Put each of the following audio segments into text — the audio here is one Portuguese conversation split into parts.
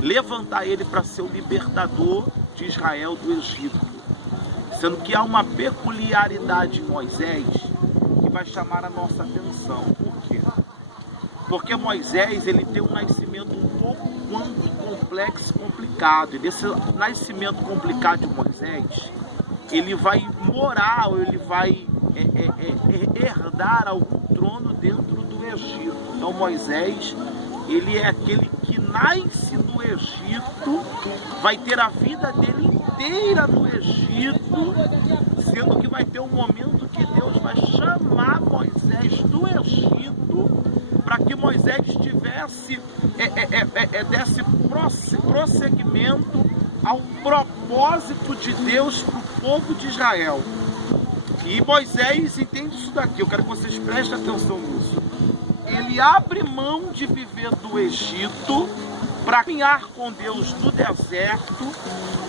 levantar ele para ser o libertador de Israel do Egito. Sendo que há uma peculiaridade em Moisés que vai chamar a nossa atenção. Por quê? Porque Moisés, ele tem um nascimento um pouco quanto complexo e complicado. E desse nascimento complicado de Moisés, ele vai morar, ou ele vai herdar algum trono dentro do Egito. Então Moisés, ele é aquele que nasce no Egito, vai ter a vida dele inteira no Egito, sendo que vai ter um momento que Deus vai chamar Moisés do Egito, para que Moisés tivesse, desse prosseguimento ao propósito de Deus para o povo de Israel. E Moisés entende isso daqui, eu quero que vocês prestem atenção nisso. Ele abre mão de viver do Egito para caminhar com Deus no deserto,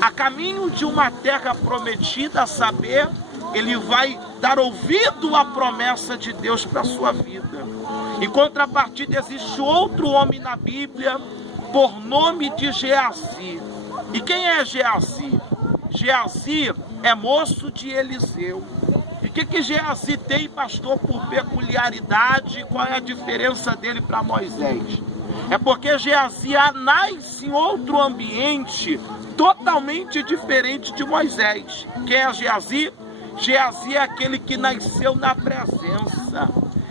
a caminho de uma terra prometida, a saber, ele vai dar ouvido à promessa de Deus para a sua vida. Em contrapartida, existe outro homem na Bíblia, por nome de Geazi. E quem é Geazi? Geazi é moço de Eliseu. E o que Geazi tem, pastor, por peculiaridade? Qual é a diferença dele para Moisés? É porque Geazi nasce em outro ambiente totalmente diferente de Moisés. Quem é Geazi? Geazi é aquele que nasceu na presença.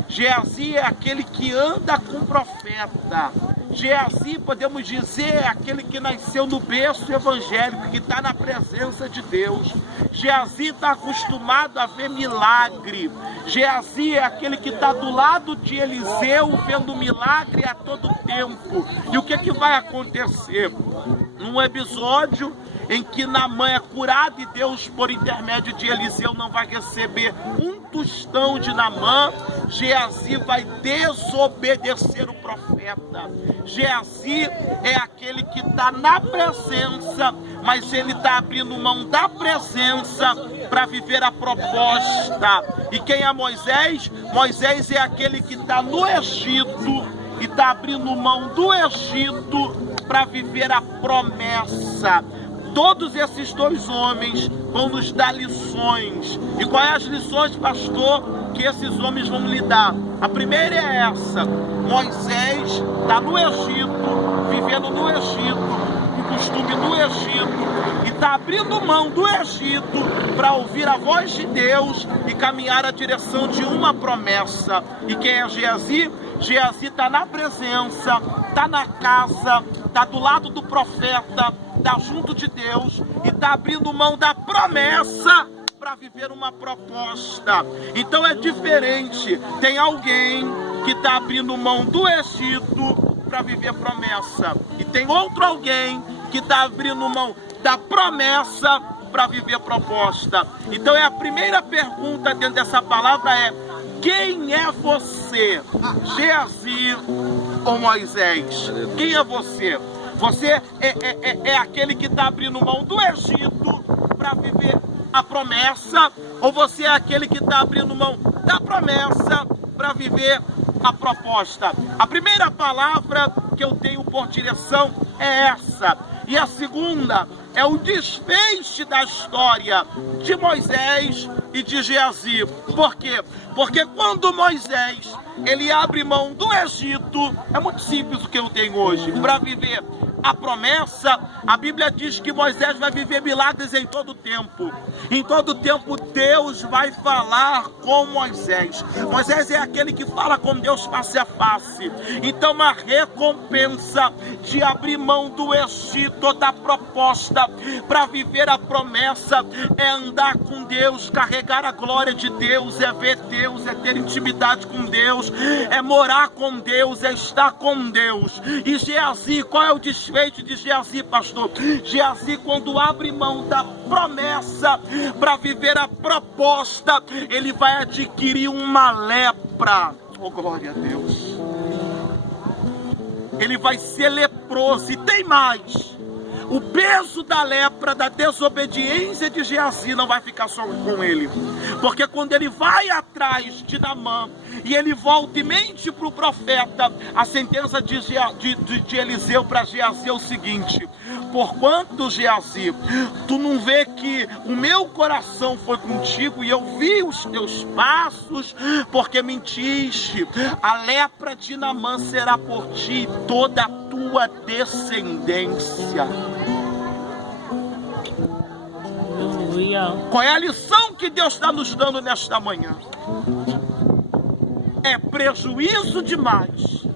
Geazi é aquele que anda com o profeta. Geazi, podemos dizer, é aquele que nasceu no berço evangélico, que está na presença de Deus. Geazi está acostumado a ver milagre. Geazi é aquele que está do lado de Eliseu, vendo milagre a todo tempo. E o que vai acontecer? Num episódio em que Naamã é curado e Deus, por intermédio de Eliseu, não vai receber um tostão de Naamã, Geazi vai desobedecer o profeta. Geazi é aquele que está na presença, mas ele está abrindo mão da presença para viver a proposta. E quem é Moisés? Moisés é aquele que está no Egito e está abrindo mão do Egito para viver a promessa. Todos esses dois homens vão nos dar lições. E quais as lições, pastor, que esses homens vão lhe dar? A primeira é essa: Moisés está no Egito, vivendo no Egito, com o costume do Egito, e está abrindo mão do Egito para ouvir a voz de Deus e caminhar a direção de uma promessa. E quem é Geazi? Geazi está na presença, está na casa, está do lado do profeta, está junto de Deus e está abrindo mão da promessa para viver uma proposta. Então é diferente. Tem alguém que está abrindo mão do Egito para viver promessa, e tem outro alguém que está abrindo mão da promessa para viver proposta. Então a primeira pergunta dentro dessa palavra é: quem é você? Geazi ou Moisés? Quem é você? Você é aquele que está abrindo mão do Egito para viver a promessa? Ou você é aquele que está abrindo mão da promessa para viver a proposta? A primeira palavra que eu tenho por direção é essa. E a segunda é o desfecho da história de Moisés e de Geazi. Por quê? Porque quando Moisés, ele abre mão do Egito, é muito simples o que eu tenho hoje, para viver a promessa, a Bíblia diz que Moisés vai viver milagres em todo tempo. Em todo tempo Deus vai falar com Moisés. Moisés é aquele que fala com Deus face a face. Então a recompensa de abrir mão do Egito, da proposta, para viver a promessa, é andar com Deus, carregar a glória de Deus, é ver Deus, é ter intimidade com Deus, é morar com Deus, é estar com Deus. E Geazi, qual é o desfecho de Geazi, pastor? Geazi, quando abre mão da promessa para viver a proposta, ele vai adquirir uma lepra. Oh, glória a Deus! Ele vai ser leproso. E tem mais: o peso da lepra, da desobediência de Geazi não vai ficar só com ele. Porque quando ele vai atrás de Naamã e ele volta e mente para o profeta, a sentença de Eliseu para Geazi é o seguinte: porquanto, Geazi, tu não vê que o meu coração foi contigo e eu vi os teus passos, porque mentiste, a lepra de Naamã será por ti e toda a tua descendência. Qual é a lição que Deus está nos dando nesta manhã? É prejuízo demais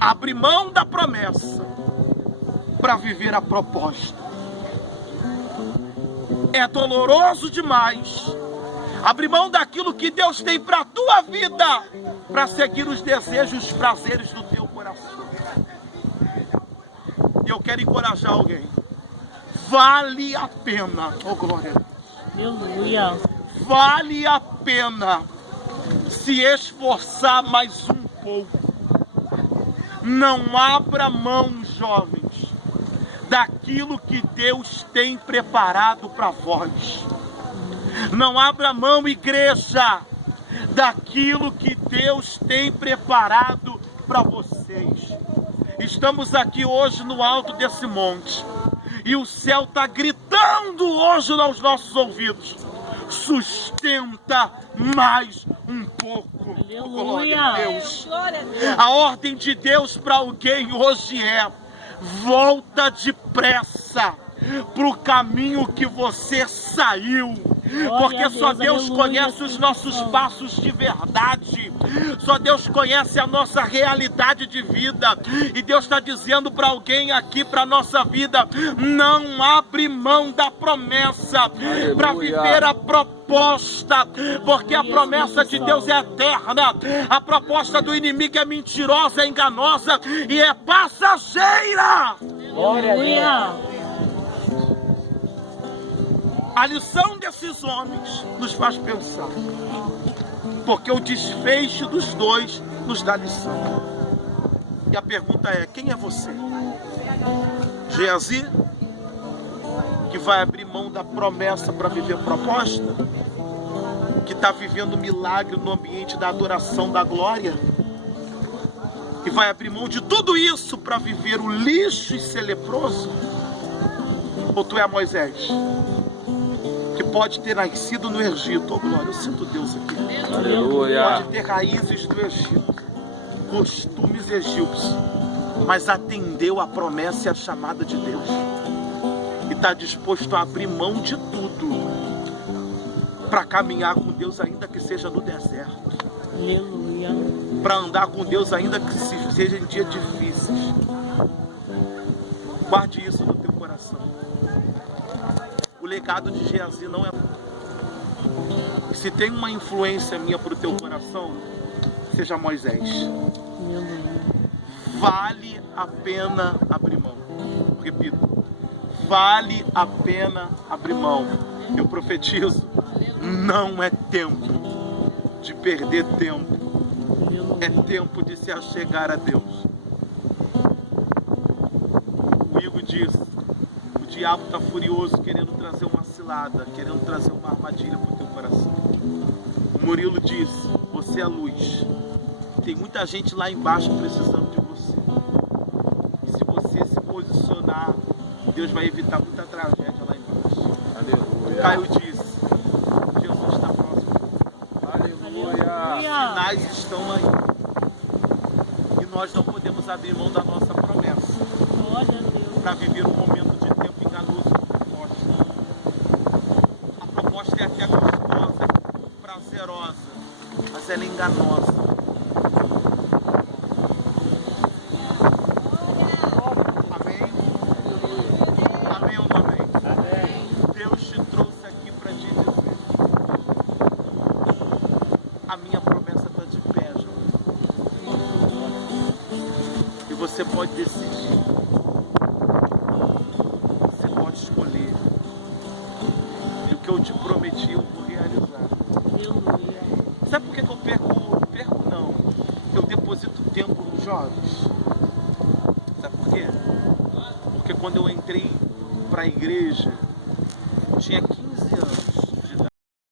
abrir mão da promessa para viver a proposta. É doloroso demais abrir mão daquilo que Deus tem para a tua vida, para seguir os desejos, os prazeres do teu coração. E eu quero encorajar alguém. Vale a pena, oh glória a Deus. Aleluia. Vale a pena se esforçar mais um pouco. Não abra mão, jovens, daquilo que Deus tem preparado para vós. Não abra mão, igreja, daquilo que Deus tem preparado para vocês. Estamos aqui hoje no alto desse monte e o céu está gritando hoje aos nossos ouvidos: sustenta mais um pouco. Oh, glória a Deus. A ordem de Deus para alguém hoje é: volta depressa para o caminho que você saiu. Porque só Deus conhece os nossos passos de verdade. Só Deus conhece a nossa realidade de vida. E Deus está dizendo para alguém aqui, para a nossa vida: não abre mão da promessa para viver a proposta. Porque a promessa de Deus é eterna. A proposta do inimigo é mentirosa, é enganosa e é passageira. Glória a Deus. A lição desses homens nos faz pensar, porque o desfecho dos dois nos dá lição. E a pergunta é: quem é você? Geazi, que vai abrir mão da promessa para viver a proposta? Que está vivendo milagre no ambiente da adoração, da glória? Que vai abrir mão de tudo isso para viver o lixo e ser leproso? Ou tu é Moisés, que pode ter nascido no Egito? Oh glória, eu sinto Deus aqui. Aleluia. Pode ter raízes do Egito, costumes egípcios, mas atendeu a promessa e a chamada de Deus. E está disposto a abrir mão de tudo para caminhar com Deus, ainda que seja no deserto. Aleluia. Para andar com Deus, ainda que seja em dias difíceis. Guarde isso no teu coração. O legado de Geazi não é... Se tem uma influência minha para o teu coração, seja Moisés. Vale a pena abrir mão. Repito, vale a pena abrir mão. Eu profetizo, não é tempo de perder tempo. É tempo de se achegar a Deus. O Igor diz: o diabo está furioso, querendo trazer uma cilada, querendo trazer uma armadilha para o teu coração. O Murilo diz: você é luz. Tem muita gente lá embaixo precisando de você. E se você se posicionar, Deus vai evitar muita tragédia lá embaixo. Aleluia. Caio diz: Jesus está próximo. Aleluia. Sinais estão aí. E nós não podemos abrir mão da nossa promessa para viver um momento de tempo enganoso com proposta. A proposta é até gostosa, prazerosa, mas ela é enganosa. Amém? Amém ou não amém? Amém. Deus te trouxe aqui para te dizer: a minha promessa está de pé, João. E você pode decidir. Você pode escolher. E o que eu te prometi eu vou realizar. Sabe por que eu perco não? Eu deposito tempo nos jovens. Sabe por quê? Porque quando eu entrei para a igreja,